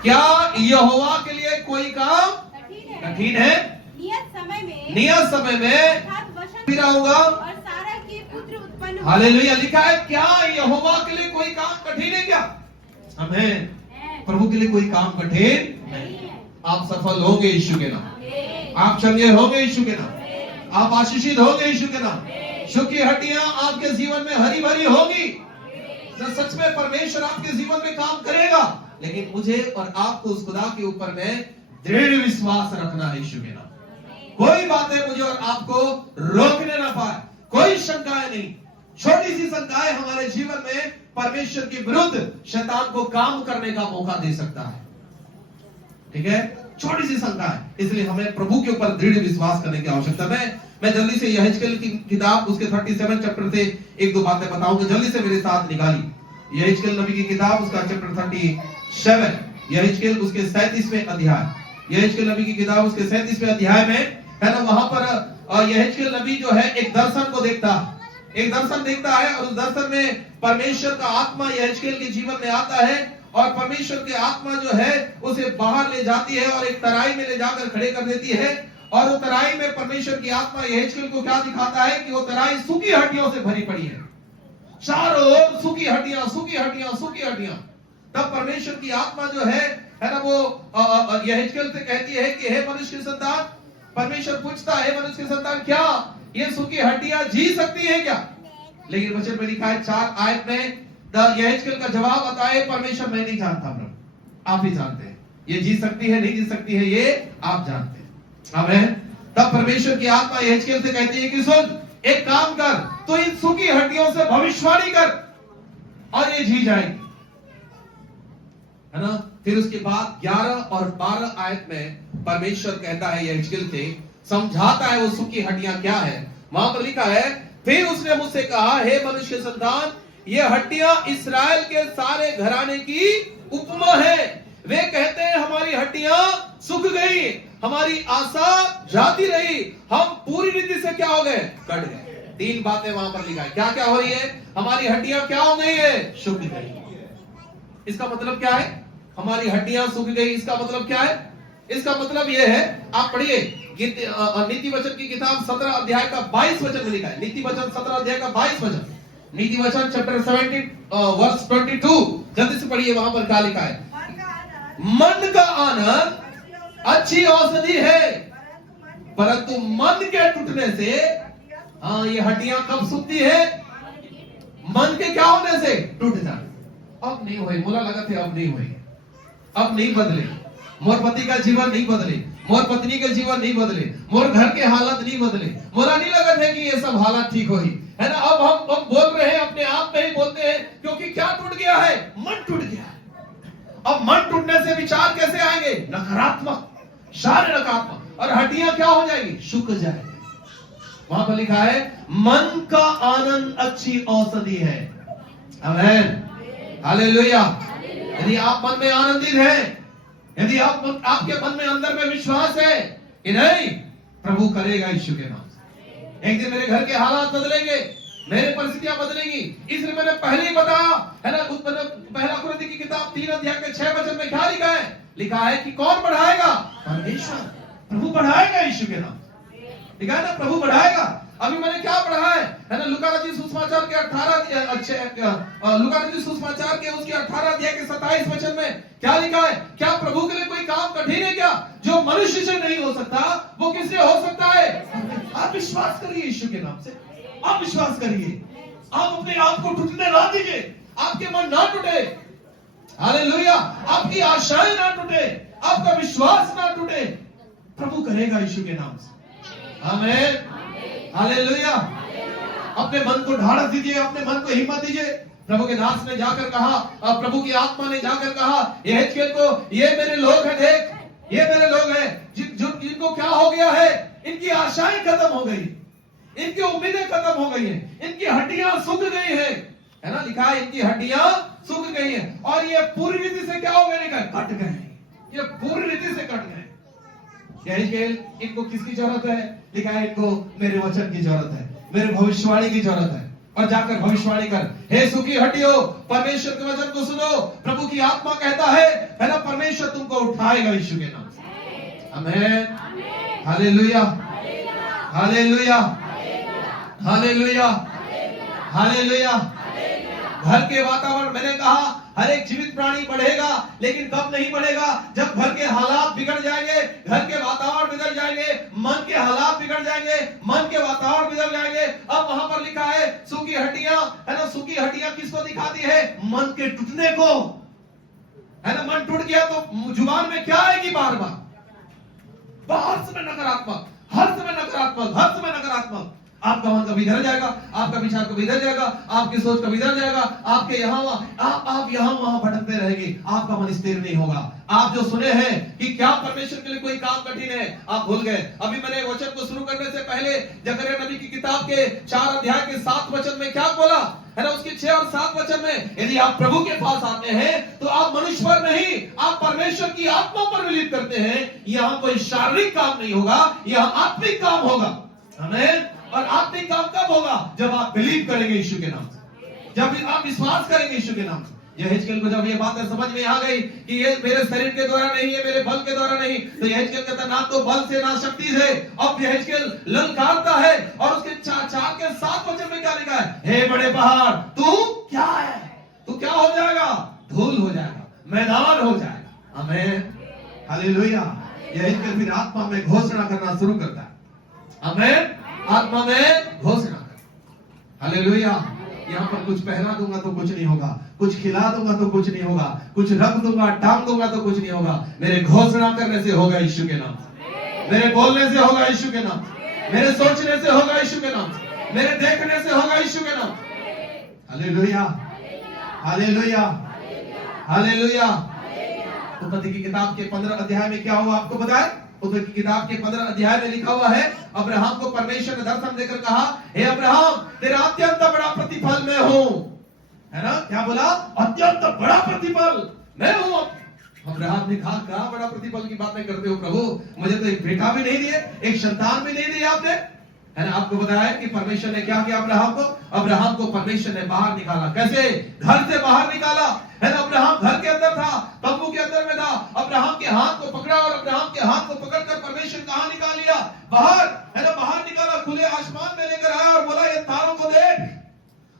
क्या यहोवा के लिए कोई काम कठिन है? नियत समय में फिर होगा और सारा के पुत्र उत्पन्न होंगे। हालेलुया। लिखा है क्या यहोवा के लिए कोई काम कठिन है क्या? आमीन। प्रभु के लिए कोई काम कठिन नहीं। आप सफल होंगे यीशु के नाम, आप चंगे होंगे यीशु के नाम, आप आशीषित होंगे यीशु के नाम। सुख की हड्डियां आपके जीवन में हरी भरी होगी। सच में परमेश्वर आपके जीवन में काम करेगा, लेकिन मुझे और आपको उस खुदा के ऊपर में दृढ़ विश्वास रखना है यीशु के नाम। कोई बातें मुझे और आपको रोकने ना पाए, कोई शंकाएं नहीं। छोटी सी शंकाएं हमारे जीवन में परमेश्वर के विरुद्ध शैतान को काम करने का मौका दे सकता है। ठीक है, छोटी सी शंकाएं। इसलिए हमें प्रभु के ऊपर दृढ़ विश्वास करने की आवश्यकता है। मैं जल्दी से यहेजकेल की किताब उसके 37 चैप्टर से एक दो बातें बताऊंगा, जल्दी से मेरे साथ निकाली। यहेजकेल नबी की किताब उसका चैप्टर 37, यहेजकेल उसके 37वें अध्याय, यहेजकेल नबी की किताब उसके 37वें अध्याय में है ना। वहां पर यहेजकेल नबी जो है एक दर्शन को देखता है, एक दर्शन देखता है, और उस दर्शन में परमेश्वर का आत्मा यहेजकेल के जीवन में आता है, और परमेश्वर की आत्मा जो है उसे बाहर ले जाती है और एक तराई में ले जाकर खड़े कर देती है। और वो तराई में परमेश्वर की आत्मा यहेजकेल को क्या दिखाता है कि वो तराई सूखी हड्डियों से भरी पड़ी है, चारों ओर सूखी हड्डियां, सूखी हड्डियां, सूखी हड्डियां। तब परमेश्वर की आत्मा जो है ना, वो यहेजकेल से कहती है कि हे मनुष्य की संतान, परमेश्वर पूछता है मनुष्य की संतान, क्या ये सूखी हड्डियां जी सकती है क्या? लेकिन वचन में लिखा है 4 आयत में यहेजकेल का जवाब आता है, परमेश्वर मैं नहीं जानता प्रभु, आप ही जानते हैं। ये जी सकती है नहीं जी सकती है ये आप जानते हैं। आमीन। तब परमेश्वर की आत्मा यहेजकेल से कहती है कि सुन, एक काम कर, तो इन सूखी हड्डियों से भविष्यवाणी कर और ये जी जाएंगी, है ना। फिर उसके बाद 11 और 12 आयत में परमेश्वर कहता है यहेजकेल से, समझाता है वो सूखी हड्डियां क्या है। वहां पर लिखा है, फिर उसने मुझसे कहा, हे मनुष्य के संतान, ये हड्डियां इस्राएल के सारे घराने की उपमा है। वे कहते हैं हमारी हड्डियां सूख गई, हमारी आशा जाती रही, हम पूरी रीति से क्या हो गए? कट गए। 3 बातें वहां पर लिखा है। क्या क्या हो रही है? हमारी हड्डियां क्या हो गई है? सूख गई। इसका मतलब क्या है? हमारी हड्डियां सूख गई, इसका मतलब क्या है? इसका मतलब यह है, आप पढ़िए नीति वचन की किताब 17 अध्याय का 22 वचन में लिखा है। नीति वचन 17 अध्याय का 22 वचन, नीति वचन चैप्टर 17 वर्स 22, जल्दी से पढ़िए। वहां पर क्या लिखा है? मन का आनंद अच्छी औषधि है, परंतु मन के टूटने से, हाँ, ये हड्डियां कब सूखती है? मन के क्या होने से? टूट जाने। अब नहीं हुई, मोला लगा थे अब नहीं हुई, अब नहीं बदले, मोर पति का जीवन नहीं बदले, मोर पत्नी के जीवन नहीं बदले, मोर घर के हालत नहीं बदले, मोला नहीं लगा था कि ये सब हालत ठीक होगी, है ना। अब हम बोल रहे हैं, अपने आप में ही बोलते हैं, क्योंकि क्या टूट गया है? मन टूट गया है। अब मन टूटने से विचार कैसे आएंगे? नकारात्मक, सारे नकारात्मक, और हड्डियां क्या हो जाएगी? सूख जाएगी। वहां पर लिखा है, मन का आनंद अच्छी औषधि है। आमीन, हालेलुया। यदि आप मन में आनंदित हैं, यदि आपके मन में अंदर में विश्वास है कि नहीं, प्रभु करेगा यीशु के नाम से। एक दिन मेरे घर के हालात बदलेंगे, मेरे परिस्थितियां बदलेंगी। इसलिए मैंने पहले ही बताया है ना, पहला कुरिन्थियों की किताब 3 अध्याय के 6 वचन में क्या लिखा है? लिखा है कि कौन बढ़ाएगा? परमेश्वर, प्रभु बढ़ाएगा यीशु के नाम से। लिखा है ना, प्रभु बढ़ाएगा। अभी मैंने क्या पढ़ा है ना, लूका रचित सुसमाचार के 18 अध्याय के 27 वचन में क्या लिखा है? क्या प्रभु के लिए कोई काम कठिन है क्या? जो मनुष्य से नहीं हो सकता वो किससे हो सकता है? आप विश्वास करिए यीशु के नाम से। आप विश्वास करिए, आप अपने आप को टूटने ना दीजिए, आपके मन ना टूटे, हालेलुया, आपकी आशाएं ना टूटे, आपका विश्वास ना टूटे, प्रभु करेगा यीशु के नाम से, आमीन, हालेलुया। अपने मन को ढाढ़स दीजिए, अपने मन को हिम्मत दीजिए। प्रभु के दास ने जाकर कहा, प्रभु की आत्मा ने जाकर कहा यहेजकेल को, ये मेरे लोग हैं, देख ये मेरे लोग हैं जिनको क्या हो गया है, इनकी आशाएं खत्म हो गई, इनकी उम्मीदें खत्म हो गई हैं, इनकी हड्डियां सूख गई हैं, है ना, लिखा है इनकी हड्डियां सूख गई हैं, और ये पूरी रीति से क्या हो गए, लिखा है कट गए, ये पूरी रीति से कट गए। यहेजकेल, इनको किसकी जरूरत है, लिखा है इनको मेरे वचन की जरूरत है, मेरे भविष्यवाणी की जरूरत है, और जाकर भविष्यवाणी कर, हे सूखी हड्डियों परमेश्वर के वचन को सुनो, प्रभु की आत्मा कहता है ना, परमेश्वर तुमको उठाएगा यीशु के नाम से, आमीन, हालेलुया, हालेलुया, हालेलुया, हालेलुया। घर के वातावरण, मैंने कहा हर एक जीवित प्राणी बढ़ेगा, लेकिन कब नहीं बढ़ेगा, जब घर के हालात बिगड़ जाएंगे, घर के वातावरण बिगड़ जाएंगे, मन के हालात बिगड़ जाएंगे, मन के वातावरण बिगड़ जाएंगे। अब वहां पर लिखा है सूखी हड्डियां, है ना, सूखी हड्डियां किसको दिखाती है, मन के टूटने को, है ना, मन टूट गया तो जुबान में क्या आएगी, बार बार हर समय नकारात्मक, हर समय नकारात्मक, हर समय नकारात्मक। आपका मन कभी इधर जाएगा, आपका विचार कभी इधर जाएगा, आपकी सोच कभी इधर जाएगा, आपके यहाँ वहां, आप यहाँ वहां भटकते रहेंगे, आपका मन स्थिर नहीं होगा। आप जो सुने हैं कि क्या परमेश्वर के लिए कोई काम कठिन है, आप भूल गए। अभी मैंने वचन को शुरू करने से पहले जकरिया नबी की किताब के 4 अध्याय के 7 वचन में क्या बोला, है ना, उसके 6 और 7 वचन में, यदि आप प्रभु के पास आते हैं तो आप मनुष्य पर नहीं, आप परमेश्वर की आत्मा पर विलीन करते हैं। यहाँ कोई शारीरिक काम नहीं होगा, यहाँ आत्मिक काम होगा, आमीन। और आत्मिक काम कब होगा, जब आप बिलीव करेंगे यीशु के नाम से, जब आप विश्वास करेंगे यीशु के नाम से। यहेजकेल को जब ये बातें समझ में आ गई कि ये मेरे शरीर के द्वारा नहीं है, मेरे बल के द्वारा नहीं, तो यहेजकेल कहता ना तो बल से ना शक्ति से। अब यहेजकेल ललकारता है, और उसके 4 के 7 वचन में क्या लिखा है, हे बड़े पहाड़ तू क्या है, तू क्या हो जाएगा, धूल हो जाएगा, मैदान हो जाएगा, आमीन, हालेलुया। यहेजकेल फिर आत्मा में घोषणा करना शुरू करता है, आमीन, आत्मा में घोषणा कर, हालेलुया। यहाँ पर कुछ पहना दूंगा तो कुछ नहीं होगा, कुछ खिला दूंगा तो कुछ नहीं होगा, कुछ रख दूंगा टांग दूंगा तो कुछ नहीं होगा, मेरे घोषणा करने से होगा यीशु के नाम से, मेरे बोलने से होगा यीशु के नाम से, मेरे सोचने से होगा यीशु के नाम से, मेरे देखने से होगा यीशु के नाम से, हालेलुया, हालेलुया, हालेलुया। उत्पत्ति की किताब के 15 अध्याय में क्या हुआ आपको पता है, उत्पत्ति की किताब के 15 अध्याय में लिखा हुआ है, अब्राहम को परमेश्वर ने दर्शन देकर कहा, हे अब्राहम तेरा अत्यंत बड़ा प्रतिफल मैं हूं, है ना, क्या बोला, अत्यंत बड़ा प्रतिफल मैं हूं। अब्राहम ने कहा क्या बड़ा प्रतिफल की बातें करते हो प्रभु, मुझे तो एक बेटा भी नहीं दिए, एक संतान भी नहीं दिया आपने, है ना। आपको बताया कि परमेश्वर ने क्या किया अब्राहम को परमेश्वर ने बाहर निकाला, कैसे, घर से बाहर निकाला, है ना। अब्राहम घर के अंदर था, तंबू के अंदर में था, अब्राहम के हाथ को पकड़ा, और अब्राहम के हाथ को पकड़कर परमेश्वर कहां निकाल लिया, बाहर, है ना, बाहर निकाला, खुले आसमान में लेकर आया और बोला ये तारों को देख,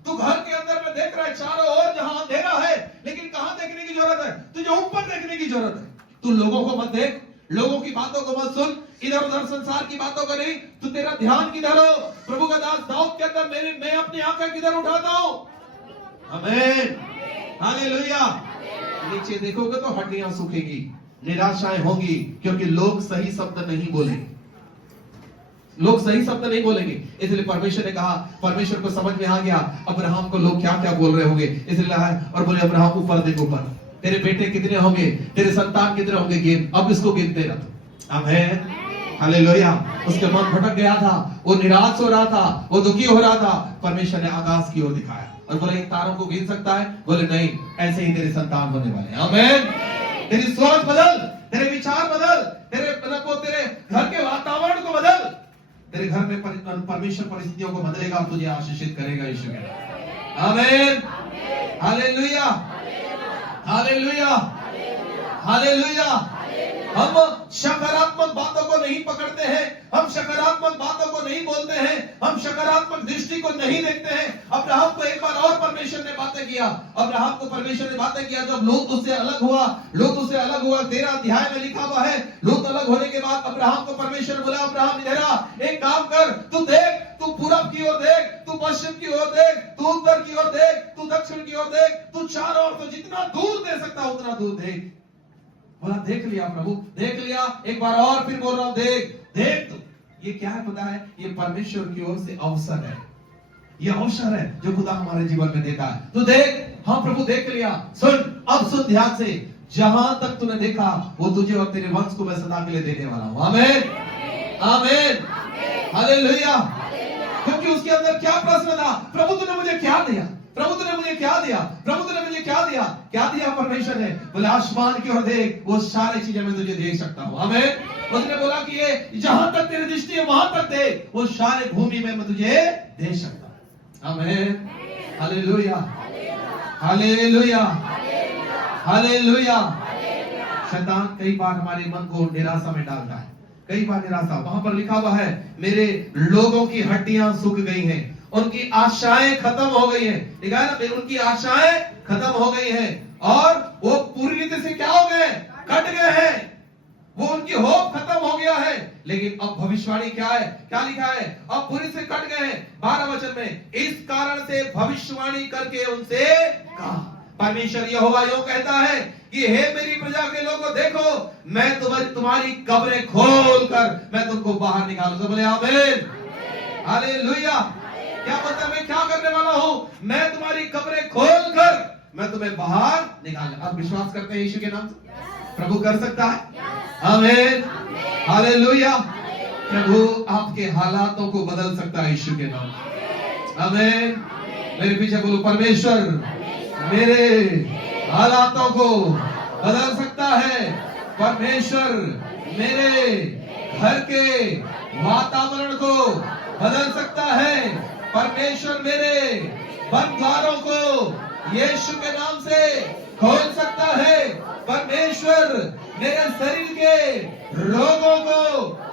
तू घर के अंदर में देख रहा है चारों ओर जहां अंधेरा है, लेकिन कहां देखने की जरूरत है, तुझे ऊपर देखने की जरूरत है। तू लोगों को मत देख, लोगों की बातों को मत सुन, इधर उधर संसार की बातों को नहीं, तू तेरा ध्यान किधर हो, प्रभु का दास दाऊद के अंदर मैं अपनी आंखें किधर उठाता हूं, आमीन, हालेलुया। नीचे देखोगे तो हड्डियां सूखेगी, निराशाएं होंगी, क्योंकि लोग सही शब्द नहीं बोलेंगे, लोग सही शब्द नहीं बोलेंगे। इसलिए परमेश्वर ने कहा, परमेश्वर को समझ में आ गया अब्राहम को लोग क्या क्या बोल रहे होंगे, इसलिए और बोले अब्राहम ऊपर देख, ऊपर तेरे बेटे कितने होंगे, तेरे संतान कितने होंगे, गिन, अब इसको गिनते रह, आमीन, हालेलुया। उसके मन भटक गया था, वो निराश हो रहा था, वो दुखी हो रहा था। परमेश्वर ने आकाश की ओर दिखाया और बोले इन तारों को गिन सकता है, बोले नहीं, ऐसे ही तेरे संतान होने वाले हैं, आमीन। तेरी सोच बदल, तेरे विचार बदल, तेरे घर के वातावरण को बदल, तेरे घर में परमेश्वर परिस्थितियों को बदलेगा, तुझे आशीषित करेगा यीशु के नाम, आमीन, हालेलुया, हालेलुया, हालेलुया। हम सकारात्मक बातों को नहीं पकड़ते हैं, हम सकारात्मक बातों को नहीं बोलते हैं, हम सकारात्मक दृष्टि को नहीं देखते हैं। अब्राहम को एक बार और परमेश्वर ने बातें किया, अब्राहम को परमेश्वर ने बातें किया जब लूत उससे अलग हुआ, 13 अध्याय में लिखा हुआ है। लूत अलग होने के बाद अब्राहम को परमेश्वर बोला, अब्राहम इधर आ, एक काम कर, तू देख, तू पूरब की ओर देख, तू पश्चिम की ओर देख, तू उत्तर की ओर देख, तू दक्षिण की ओर देख, तू चारों ओर से जितना दूर दे सकता है उतना दूर देख। बोला देख लिया प्रभु, देख लिया। एक बार और फिर बोल रहा हूं देख देख। तो ये क्या है पता है? ये परमेश्वर की ओर से अवसर है, ये अवसर है जो खुदा हमारे जीवन में देता है। तो देख, हाँ प्रभु देख लिया। सुन, अब सुन ध्यान से, जहां तक तूने देखा वो तुझे और तेरे वंश को मैं सदा के लिए देने वाला हूं। आमीन, आमीन, हालेलुया। क्योंकि उसके अंदर क्या प्रश्न था? प्रभु तूने मुझे क्या दिया? प्रभु तूने मुझे क्या दिया? प्रभु तूने मुझे क्या दिया? क्या दिया परमेश्वर ने? बोले आसमान की ओर देख, वो सारी चीजें मैं तुझे देख सकता हूं। आमीन। उसने बोला कि ये जहां तक तेरी दृष्टि है वहां तक देख, वो सारे भूमि में मैं तुझे दे सकता हूं। आमीन, हालेलुया, हालेलुया, हालेलुया। शैतान कई बार हमारे मन को निराशा में डालता है, कई बार निराशा। वहां पर लिखा हुआ है मेरे लोगों की हड्डियां सूख गई हैं, उनकी आशाएं खत्म हो गई हैं। लिखा है ना, उनकी आशाएं खत्म हो गई हैं और वो पूरी रीति से क्या हो गए? कट गए हैं। वो उनकी होप खत्म हो गया है। लेकिन अब भविष्यवाणी क्या है? क्या लिखा है? अब पूरी से कट गए हैं। 12 वचन में, इस कारण से भविष्यवाणी करके उनसे कहा। परमेश्वर यहोवा यूं कहता है कि हे मेरी प्रजा के लोगों, देखो मैं तुम्हारी कब्रें खोलकर मैं तुमको बाहर निकालूंगा। तो बोले आमीन, हालेलुया। क्या बोलता है? मैं क्या करने वाला हूं? मैं तुम्हारी कब्रें खोलकर मैं तुम्हें बाहर निकालूंगा। आप विश्वास करते हैं यीशु के नाम से? प्रभु कर सकता है। आमीन, हालेलुया। प्रभु आपके हालातों को बदल सकता है यीशु के नाम से। आमीन। मेरे पीछे बोलो, परमेश्वर मेरे हालातों को बदल सकता है। परमेश्वर मेरे घर के वातावरण को बदल सकता है। परमेश्वर मेरे बंद द्वारों को यीशु के नाम से खोल सकता है। परमेश्वर मेरे शरीर के रोगों को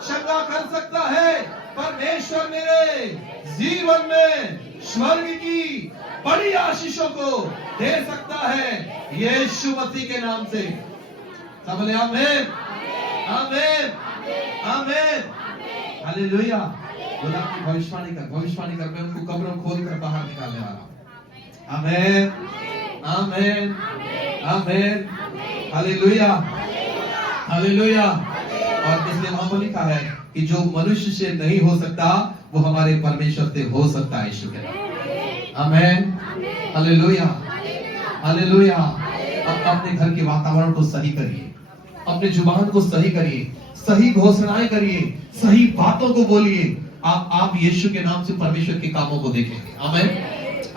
चंगा कर सकता है। परमेश्वर मेरे जीवन में स्वर्ग की बड़ी आशीषों को दे सकता है यीशु मसीह के नाम से। सब बोले आमीन, आमीन, आमीन, हालेलुया। बोला कि भविष्यवाणी कर, भविष्यवाणी कर, मैं उनको कब्रों खोल कर बाहर निकालने वाला हूं। आमीन, आमीन, आमीन, हालेलुया, हालेलुया। और इसलिए वहां पर लिखा है कि जो मनुष्य से नहीं हो सकता वो हमारे परमेश्वर से हो सकता है यीशु के नाम। आमीन, हालेलुया, हालेलुया। अब अपने घर के वातावरण को सही करिए, अपने जुबान को सही करिए, सही घोषणाएं करिए, सही बातों को बोलिए। आप यीशु के नाम से परमेश्वर के कामों को देखेंगे। आमीन,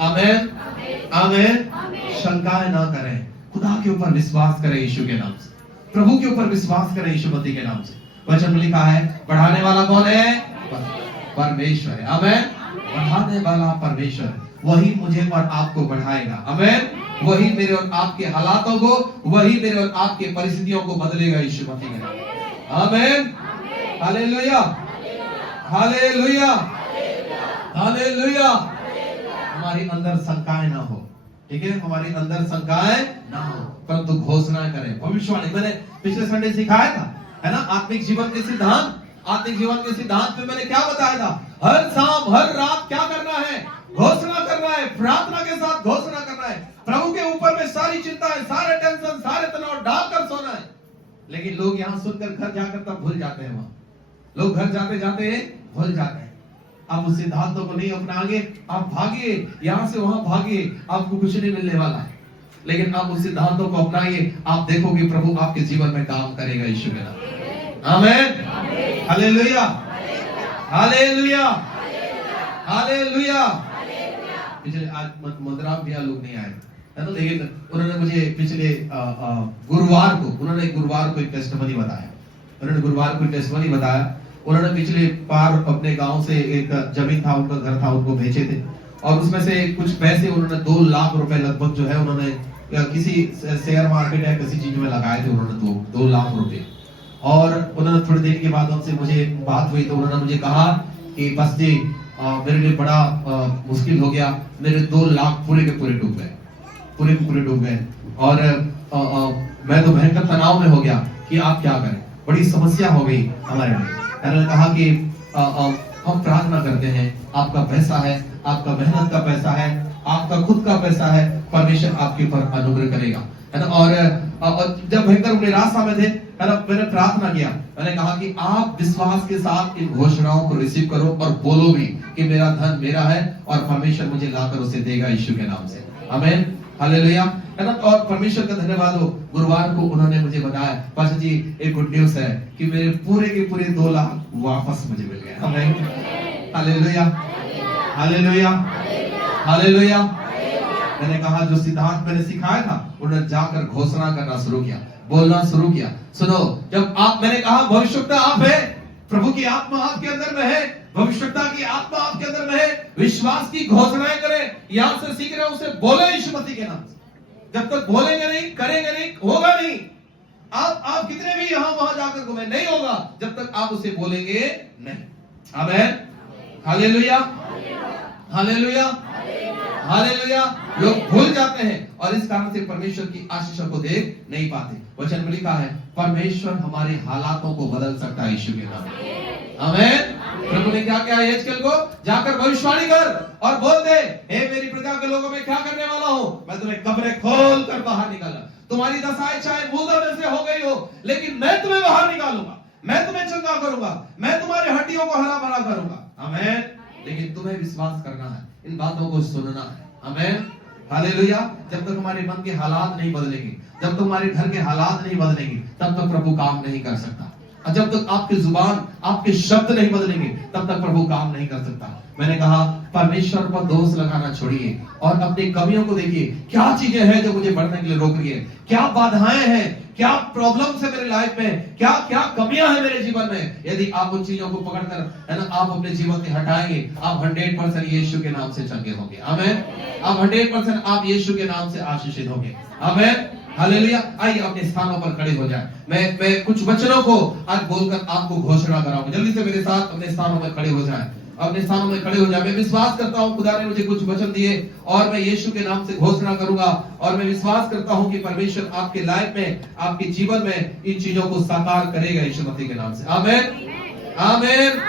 आमीन, आमीन। शंकाएं ना करें, खुदा के ऊपर विश्वास करें यीशु के नाम से, प्रभु के ऊपर विश्वास करें यीशु मसीह के नाम से। वचन में लिखा है बढ़ाने वाला कौन है? परमेश्वर है। आमीन। बढ़ाने वाला परमेश्वर, वही मुझे और आपको बढ़ाएगा। आमीन। वही मेरे और आपके हालातों को, वही मेरे और आपके परिस्थितियों को बदलेगा यीशु मसीह के नाम। आमीन, हालेलुया, हालेलुया, हालेलुया। हमारे अंदर शंकाएं ना हो, ठीक है? हमारे अंदर शंकाएं ना हो, परंतु घोषणा करें, भविष्यवाणी। मैंने पिछले संडे सिखाया था, है ना, आत्मिक जीवन के सिद्धांत। आत्मिक जीवन के सिद्धांत में मैंने क्या बताया था? हर शाम हर रात क्या करना है? घोषणा करना है, प्रार्थना के साथ घोषणा करना है। प्रभु के ऊपर में सारी चिंताएं, सारे टेंशन, सारे तनाव डालकर सोना है। लेकिन लोग यहाँ सुनकर घर जाकर तब भूल जाते हैं। वहां लोग घर जाते जाते भूल जाते हैं। आप उस सिद्धांतों को नहीं अपनाएंगे, आप भागिए, यहां से वहां भागिए, आपको कुछ नहीं मिलने वाला है। लेकिन आप उस सिद्धांतों को अपनाइए, आप देखोगे प्रभु आपके जीवन में काम करेगा यीशु के नाम। आमीन, हालेलुया, हालेलुया, हालेलुया। पिछले आज मदराम भैया लोग नहीं आए, है ना, लेकिन उन्होंने मुझे पिछले गुरुवार को एक टेस्टिमनी बताया। उन्होंने पिछले पार अपने गांव से एक जमीन था, उनका घर था, उनको बेचे थे और उसमें से कुछ पैसे उन्होंने 2 लाख रुपए लगभग जो है उन्होंने किसी शेयर मार्केट या किसी चीज में लगाए थे। उन्होंने 2 लाख रुपए। और उन्होंने थोड़ी देर के बाद उनसे मुझे बात हुई तो उन्होंने मुझे कहा कि बस जी मेरे लिए बड़ा मुश्किल हो गया, मेरे 2 लाख पूरे के पूरे डूब गए, पूरे के पूरे डूब गए और मैं तो भयंकर तनाव में हो गया कि आप क्या करें, बड़ी समस्या हो गई हमारे लिए। मैंने कहा कि हम प्रार्थना करते हैं, आपका पैसा है, आपका मेहनत का पैसा है, आपका खुद का पैसा है, परमेश्वर आपके ऊपर अनुग्रह करेगा, है ना। और जब भयंकर निराशा में थे, है ना, मैंने प्रार्थना किया, मैंने कहा कि आप विश्वास के साथ इन घोषणाओं को रिसीव करो और बोलो भी कि मेरा धन मेरा है और परमेश्वर मुझे लाकर उसे देगा यीशु के नाम से। आमीन, हालेलुया, है ना। और परमेश्वर का धन्यवाद हो, गुरुवार को उन्होंने मुझे बताया, पास्टर जी एक गुड न्यूज है कि मेरे पूरे के पूरे 2 लाख वापस मुझे मिल गए। आमीन, हालेलुया, हालेलुया, हालेलुया। मैंने कहा जो सिद्धांत मैंने सिखाया था, उन्होंने जाकर घोषणा करना शुरू किया, बोलना शुरू किया। सुनो, जब आप, मैंने कहा भविष्यवक्ता आप है, प्रभु की आत्मा आपके अंदर में है, भविष्यवक्ता की आत्मा आपके अंदर में है, विश्वास की घोषणाएं करें, यहाँ से सीख रहे उसे बोले यीशु मसीह के नाम से। जब तक बोलेंगे नहीं, करेंगे नहीं, होगा नहीं। आप कितने भी यहाँ वहां जाकर घूमे, नहीं होगा जब तक आप उसे बोलेंगे नहीं। आमीन, हालेलुया, हालेलुया, हालेलुया। लोग भूल जाते हैं और इस कारण से परमेश्वर की आशीषों को देख नहीं पाते। वचन में लिखा है परमेश्वर हमारे हालातों को बदल सकता है यीशु के नाम में। आमीन। प्रभु ने क्या कहा यहेजकेल को, जाकर भविष्यवाणी कर और बोल दे, हे मेरी प्रजा के लोगों में क्या करने वाला हूं, मैं तुम्हें कब्रें खोल कर बाहर निकाला। तुम्हारी दशाएं चाहे मुर्दा में से हो गई हो, लेकिन मैं तुम्हें बाहर निकालूंगा, मैं तुम्हें चंगा करूंगा, मैं तुम्हारी हड्डियों को हरा भरा करूंगा। आमीन। लेकिन तुम्हें विश्वास करना है, इन बातों को सुनना है। आमीन, हालेलुया। जब तक हमारे मन के हालात नहीं बदलेंगे, जब तक हमारे घर के हालात नहीं बदलेंगे, तब तक प्रभु काम नहीं कर सकता। और जब तक आपकी जुबान, आपके शब्द नहीं बदलेंगे, तब तक प्रभु काम नहीं कर सकता। मैंने कहा परमेश्वर पर दोष लगाना छोड़िए और अपनी कमियों को देखिए, क्या चीजें हैं जो मुझे बढ़ने के लिए रोक रही है, क्या बाधाएं हैं, क्या प्रॉब्लम्स है मेरे लाइफ में, क्या क्या कमियां हैं मेरे जीवन में। यदि आप उन चीजों को पकड़कर, है ना, आप अपने जीवन से हटाएंगे, आप 100% यीशु के नाम से चंगे होंगे। आमीन। आप 100% आप यीशु के नाम से आशीषित होंगे। आमीन, हालेलुया। आइए अपने स्थानों पर खड़े हो जाए। मैं कुछ वचनों को आज बोलकर आपको घोषणा कराऊंगा। जल्दी से मेरे साथ अपने स्थानों में खड़े हो जाए, अपने स्थानों में खड़े हो जाए। मैं विश्वास करता हूं खुदा ने मुझे कुछ वचन दिए और मैं यीशु के नाम से घोषणा करूंगा और मैं विश्वास करता हूं कि परमेश्वर आपके लाइफ में, आपके जीवन में इन चीजों को साकार करेगा यीशु मसीह के नाम से। आमीन, आमीन,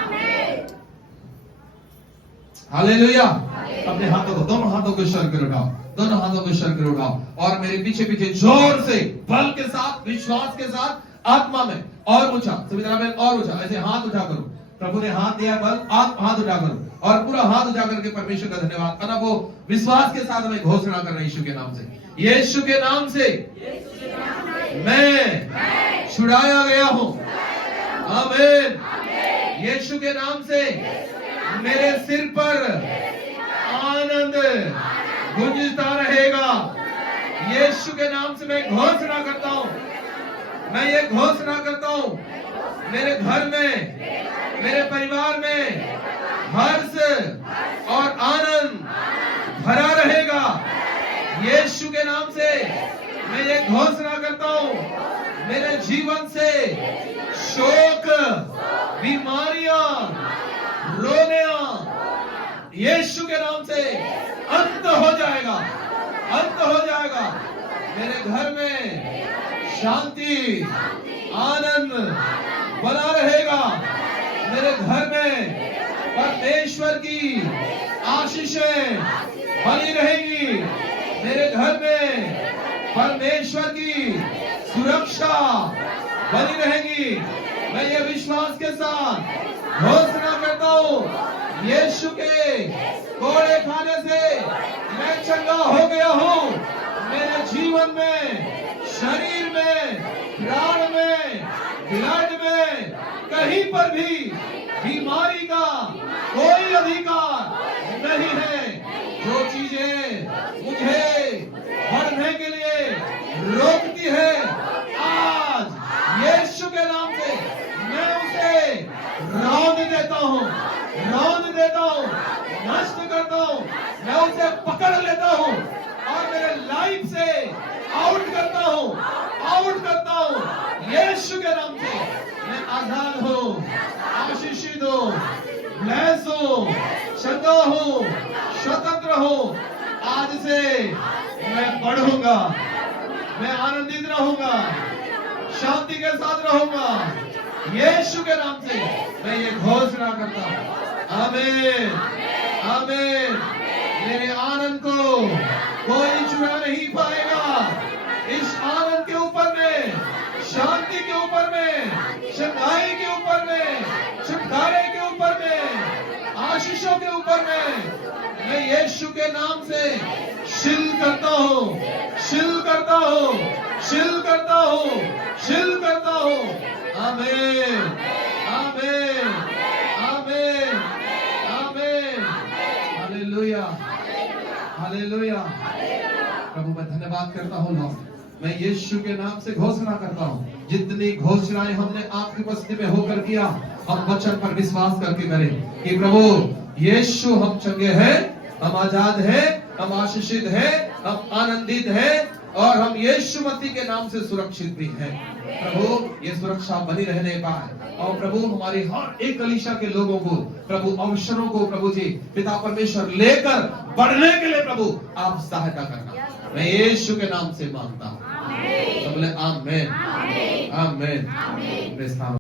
हालेलुया। अपने हाथों को, दोनों हाथों को ईश्वर के उठाओ, दोनों हाथों को ईश्वर के उठाओ और मेरे पीछे पीछे जोर से, बल के साथ, विश्वास के साथ, आत्मा में और ऊंचा, सभी तरह में और ऊंचा ऐसे हाथ उठा करो। प्रभु ने हाथ दिया, बल, आप हाथ उठा करो और पूरा हाथ उठा करके परमेश्वर का धन्यवाद करना। वो विश्वास के साथ हमें घोषणा करना यीशु के नाम से, यीशु के नाम से मैं छुड़ाया गया हूं। आमीन। यीशु के नाम से मेरे सिर पर आनंद गुंजता रहेगा। यीशु के नाम से मैं घोषणा करता हूं, मैं ये घोषणा करता हूं, मेरे घर में, मेरे परिवार में हर्ष और आनंद भरा रहेगा। यीशु के नाम से मैं ये घोषणा करता हूं, मेरे जीवन से शोक, बीमारियां, रोनियां यीशु के नाम से अंत हो जाएगा, अंत हो जाएगा। मेरे घर में शांति, आनंद बना रहेगा। मेरे घर में परमेश्वर की आशीषें बनी रहेगी। मेरे घर में परमेश्वर की सुरक्षा बनी रहेगी। मैं ये विश्वास के साथ घोषणा करता हूँ, यीशु के कोड़े खाने से मैं चंगा हो गया हूँ। मेरे जीवन में, शरीर में, प्राण में, ब्लड में कहीं पर भी बीमारी का कोई अधिकार नहीं है। जो चीजें मुझे बढ़ने के लिए रोकती है, आज यीशु के नाम से मैं उसे रौंद देता हूँ, रौंद देता हूँ, नष्ट करता हूँ। मैं उसे पकड़ लेता हूँ और मेरे लाइफ से आउट करता हूँ, आउट करता हूँ। यीशु के नाम से मैं आजाद हूँ, आशीषित हूँ, ब्लेस हूँ, चंगा हूँ, स्वतंत्र हूँ। आज से मैं बढ़ूंगा, मैं आनंदित रहूंगा, शांति के साथ रहूंगा। यीशु के नाम से मैं ये घोषणा करता हूँ। आमीन, आमीन। मेरे आनंद को कोई चुरा नहीं पाएगा। इस आनंद के ऊपर में, शांति के ऊपर में, शंघाई के ऊपर में, छुटकारे के ऊपर में, आशीषों के ऊपर में मैं यीशु के नाम से शिल करता हूँ, शिल करता हूँ, शिल करता हूँ, शिल करता हूँ। आमीन, आमीन, आमीन, आमीन। Hallelujah, hallelujah. प्रभु मैं धन्यवाद करता हूँ लॉर्ड। मैं यीशु के नाम से घोषणा करता हूँ, जितनी घोषणाएं हमने आपकी उपस्थिति में होकर किया, हम वचन पर विश्वास करके करें कि प्रभु यीशु हम चंगे हैं, हम आजाद हैं, हम आशीषित हैं, हम आनंदित हैं और हम यीशु मसीह के नाम से सुरक्षित भी हैं। प्रभु ये सुरक्षा बनी रहने पाए और प्रभु हमारी हर एक कलीसिया के लोगों को प्रभु अवसरों को प्रभु जी पिता परमेश्वर लेकर बढ़ने के लिए प्रभु आप सहायता करना, मैं यीशु के नाम से मांगता हूँ। आमीन, आमीन, आमीन।